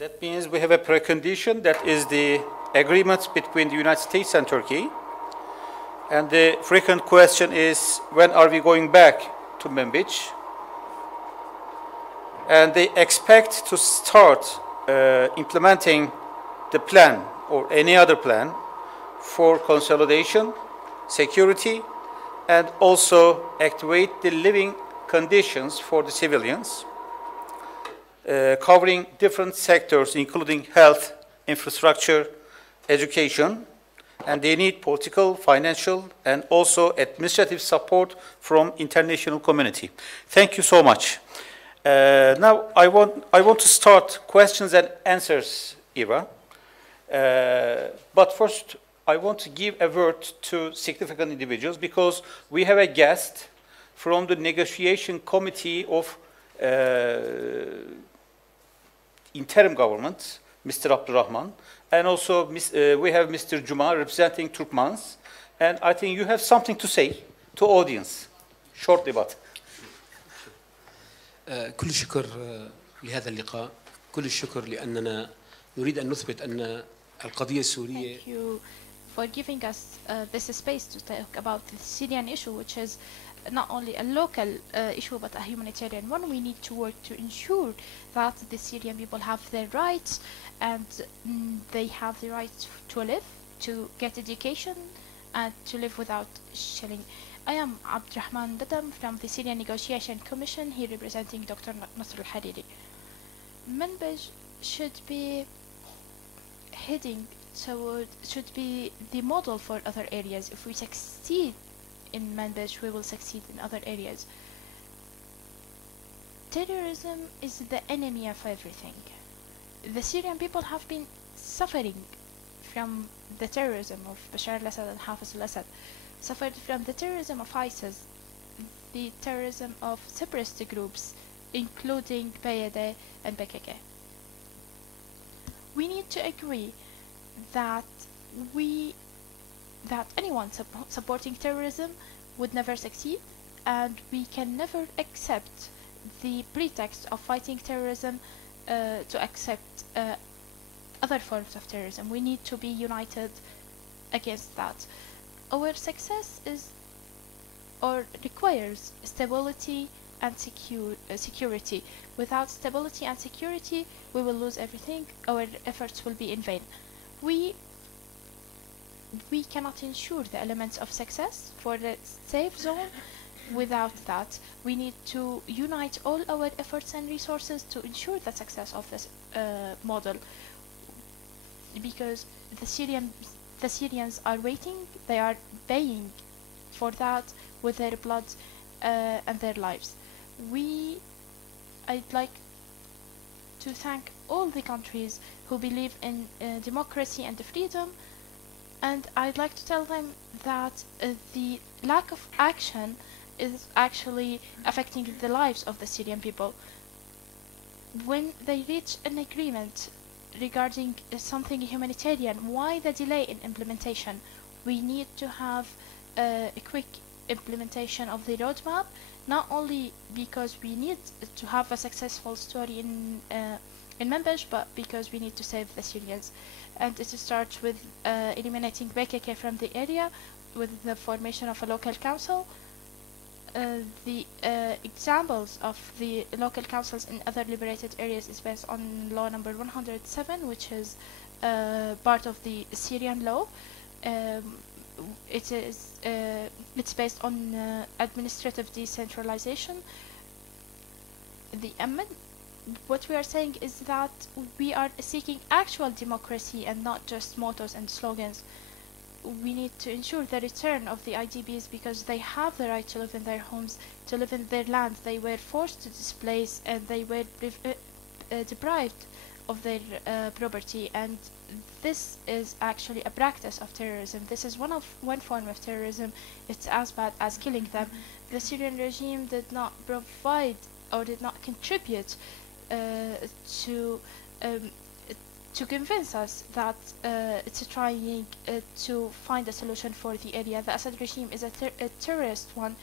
That means we have a precondition, that is the agreements between the United States and Turkey. And the frequent question is, when are we going back to Manbij? And they expect to start implementing the plan or any other plan for consolidation, security, and also activate the living conditions for the civilians, covering different sectors, including health, infrastructure, education, and they need political, financial, and also administrative support from international community. Thank you so much. Now I want to start questions and answers era. But first, I want to give a word to significant individuals because we have a guest from the negotiation committee of interim government, Mr. Abdurrahman, and also we have Mr. Juma representing Turkmans, and I think you have something to say to audience, shortly but. كل الشكر لهذا اللقاء، كل الشكر لأننا نريد أن نثبت أن القضية السورية. Thank you for giving us this space to talk about the Syrian issue, which is not only a local issue but a humanitarian one. We need to work to ensure that the Syrian people have their rights, and they have the right to live, to get education, and to live without shelling. I am Abdurrahman Dadam from the Syrian Negotiation Commission, here representing Dr. Nasr al-Hariri. Manbij should be should be the model for other areas. If we succeed in Manbij, we will succeed in other areas. Terrorism is the enemy of everything. The Syrian people have been suffering from the terrorism of Bashar al-Assad and Hafiz al-Assad, suffered from the terrorism of ISIS, the terrorism of separatist groups, including PYD and PKK. We need to agree that anyone supporting terrorism would never succeed, and we can never accept the pretext of fighting terrorism to accept other forms of terrorism. We need to be united against that. Our success requires stability and security. Without stability and security, we will lose everything. Our efforts will be in vain. We cannot ensure the elements of success for the safe zone without that. We need to unite all our efforts and resources to ensure the success of this model, because the Syrians are waiting. They are paying for that with their blood and their lives. I'd like to thank all the countries who believe in democracy and freedom, and I'd like to tell them that the lack of action is actually affecting the lives of the Syrian people. When they reach an agreement regarding something humanitarian, why the delay in implementation? We need to have a quick implementation of the roadmap, not only because we need to have a successful story in Manbij, but because we need to save the Syrians. And it starts with eliminating PKK from the area with the formation of a local council. The examples of the local councils in other liberated areas is based on law number 107, which is part of the Syrian law. It's based on administrative decentralization. What we are saying is that we are seeking actual democracy and not just mottos and slogans. We need to ensure the return of the IDPs because they have the right to live in their homes, to live in their land. They were forced to displace and they were deprived of their property, and this is actually a practice of terrorism. This is one form of terrorism. It's as bad as killing them. The Syrian regime did not provide or did not contribute to convince us that it's trying to find a solution for the area. The Assad regime is a terrorist one,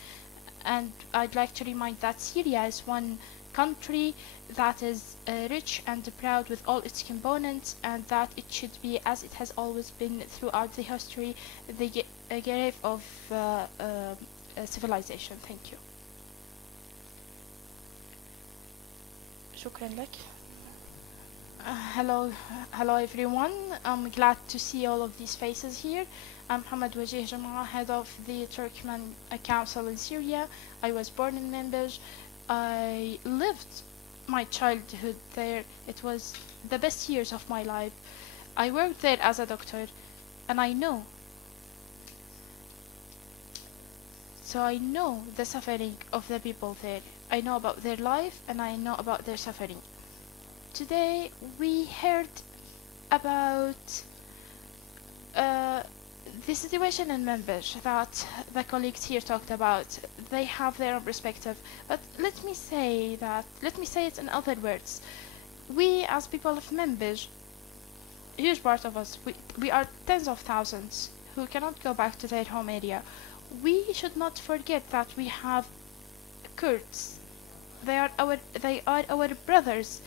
and I'd like to remind that Syria is one country that is rich and proud with all its components, and that it should be, as it has always been throughout the history, the grave of civilization. Thank you. شكرا لك. Hello everyone. I'm glad to see all of these faces here. I'm Mohammed Wajih Jamaa, head of the Turkmen Council in Syria. I was born in Manbij. I lived my childhood there. It was the best years of my life. I worked there as a doctor, and I know the suffering of the people there. I know about their life and I know about their suffering. Today we heard about the situation in Manbij that the colleagues here talked about. They have their own perspective, but let me say it in other words. We as people of Manbij, a huge part of us, we are tens of thousands who cannot go back to their home area. We should not forget that we have Kurds. They are our brothers.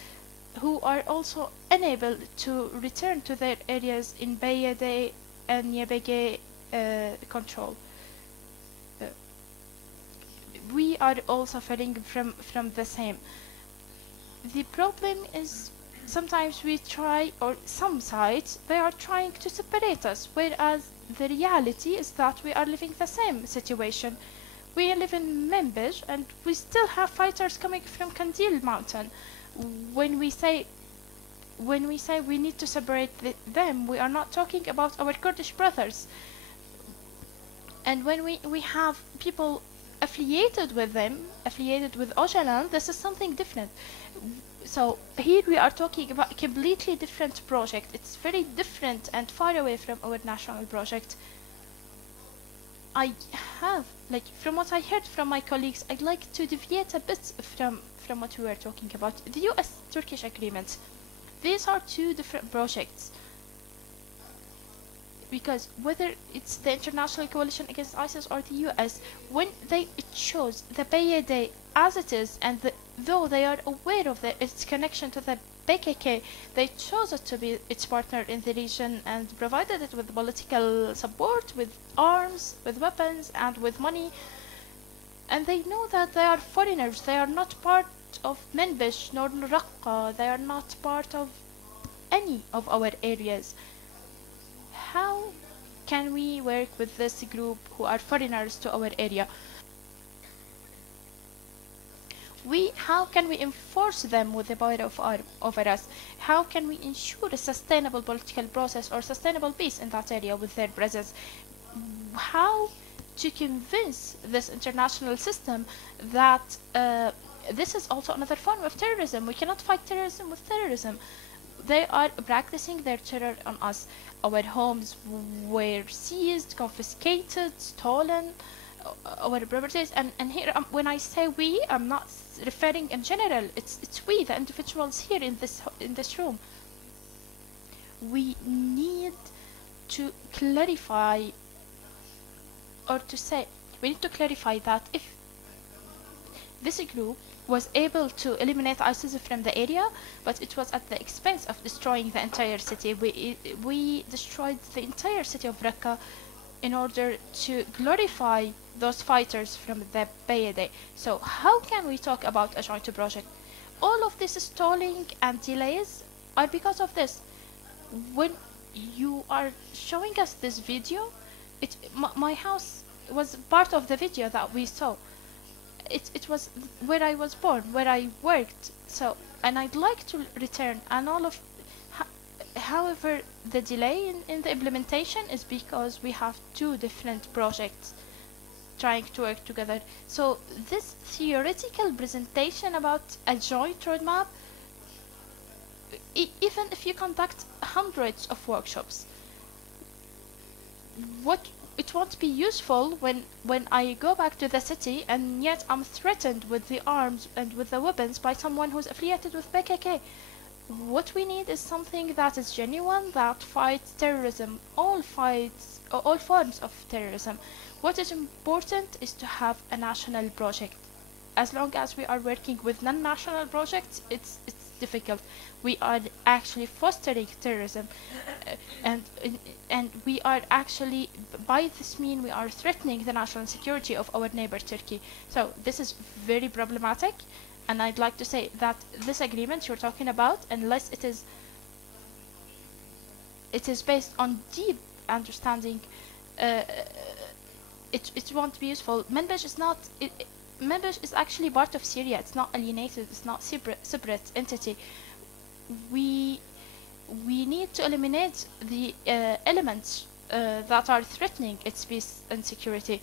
who are also unable to return to their areas in Bayade and Yebege control. We are all suffering from the same. The problem is sometimes we try, or some sides, they are trying to separate us, whereas the reality is that we are living the same situation. We live in Manbij and we still have fighters coming from Kandil mountain. When we say we need to separate them, we are not talking about our Kurdish brothers. And when we have people affiliated with them, affiliated with Öcalan, this is something different. So here we are talking about a completely different project. It's very different and far away from our national project. I have, like, from what I heard from my colleagues, I'd like to deviate a bit from what we were talking about. The US-Turkish agreement. These are two different projects. Because whether it's the international coalition against ISIS or the US, when it shows the PYD as it is, and though they are aware of its connection to the PKK, they chose it to be its partner in the region and provided it with political support, with arms, with weapons, and with money. And they know that they are foreigners. They are not part of Manbij nor Raqqa. They are not part of any of our areas. How can we work with this group who are foreigners to our area? How can we enforce them with the power of arm over us? How can we ensure a sustainable political process or sustainable peace in that area with their presence? How to convince this international system that this is also another form of terrorism? We cannot fight terrorism with terrorism. They are practicing their terror on us. Our homes were seized, confiscated, stolen, our properties, and here when I say we, I'm not referring in general. It's we, the individuals here in this room. We need to clarify, or to say, we need to clarify that if this group was able to eliminate ISIS from the area, but it was at the expense of destroying the entire city. We destroyed the entire city of Raqqa in order to glorify those fighters from the PYD. So how can we talk about a joint project? All of this stalling and delays are because of this. When you are showing us this video, my house was part of the video that we saw. It was where I was born, where I worked. So, and I'd like to return, and all of. However, the delay in the implementation is because we have two different projects trying to work together. So this theoretical presentation about a joint roadmap, even if you conduct hundreds of workshops, it won't be useful when I go back to the city and yet I'm threatened with the arms and with the weapons by someone who's affiliated with PKK. What we need is something that is genuine, that fights terrorism, all forms of terrorism. What is important is to have a national project. As long as we are working with non-national projects, it's difficult. We are actually fostering terrorism, and we are actually, by this mean, we are threatening the national security of our neighbor Turkey. So this is very problematic. And I'd like to say that this agreement you're talking about, unless it is based on deep understanding, it won't be useful. Manbij is not. Manbij is actually part of Syria. It's not alienated. It's not separate entity. We need to eliminate the elements that are threatening its peace and security.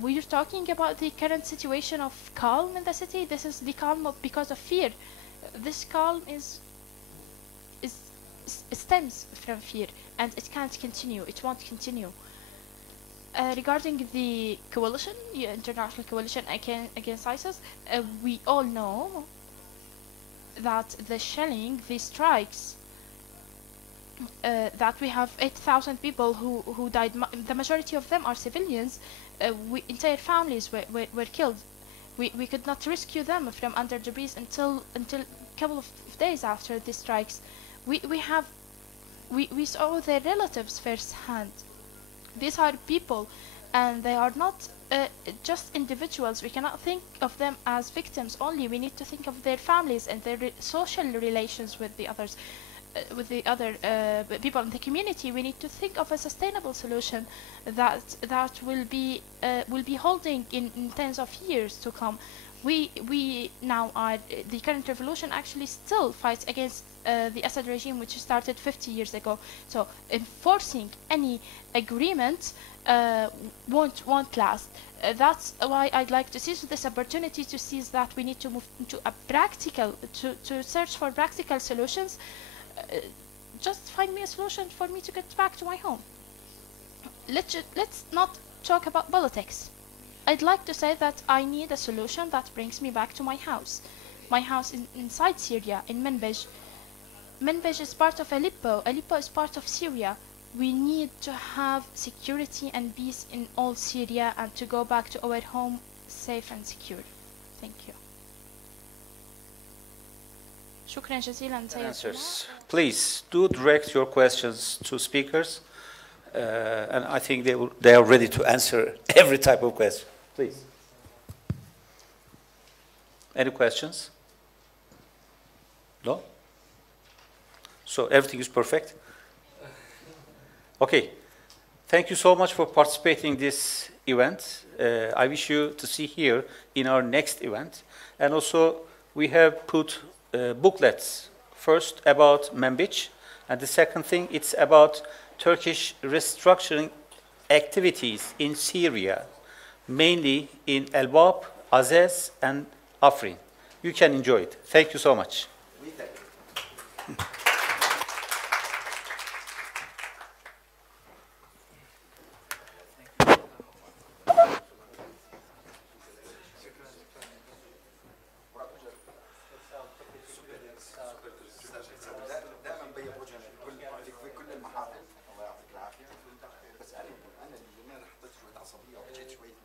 We're talking about the current situation of calm in the city. This is the calm because of fear. This calm stems from fear, and it can't continue. It won't continue. Regarding the coalition, the international coalition against ISIS, we all know that the shelling, the strikes, that we have 8,000 people who died. The majority of them are civilians. Entire families were killed. We could not rescue them from under the breeze until a couple of days after the strikes. We saw their relatives firsthand. These are people, and they are not just individuals. We cannot think of them as victims only. We need to think of their families and their social relations with the others, with the other people in the community. We need to think of a sustainable solution that will be holding in tens of years to come. We now are the current revolution actually still fights against the Assad regime, which started 50 years ago. So enforcing any agreement won't last. That's why I'd like to seize this opportunity to seize that we need to move into a practical, to search for practical solutions. Just find me a solution for me to get back to my home. Let's not talk about politics. I'd like to say that I need a solution that brings me back to my house. My house inside Syria, in Manbij. Manbij is part of Aleppo. Aleppo is part of Syria. We need to have security and peace in all Syria and to go back to our home safe and secure. Thank you. شكرا جزيلا سيد Answers. Please do direct your questions to speakers, and I think they are ready to answer every type of question. Please. Any questions? No? So everything is perfect? Okay. Thank you so much for participating in this event. I wish you to see here in our next event. And also, we have put booklets. First about Manbij, and the second thing, it's about Turkish restructuring activities in Syria, mainly in Elbap, Azez, and Afrin. You can enjoy it. Thank you so much. دائما بيض وجهنا في كل المحافل. الله يعطيك العافيه. بس انا للجميع حطيت شويه عصبيه وحكيت شويه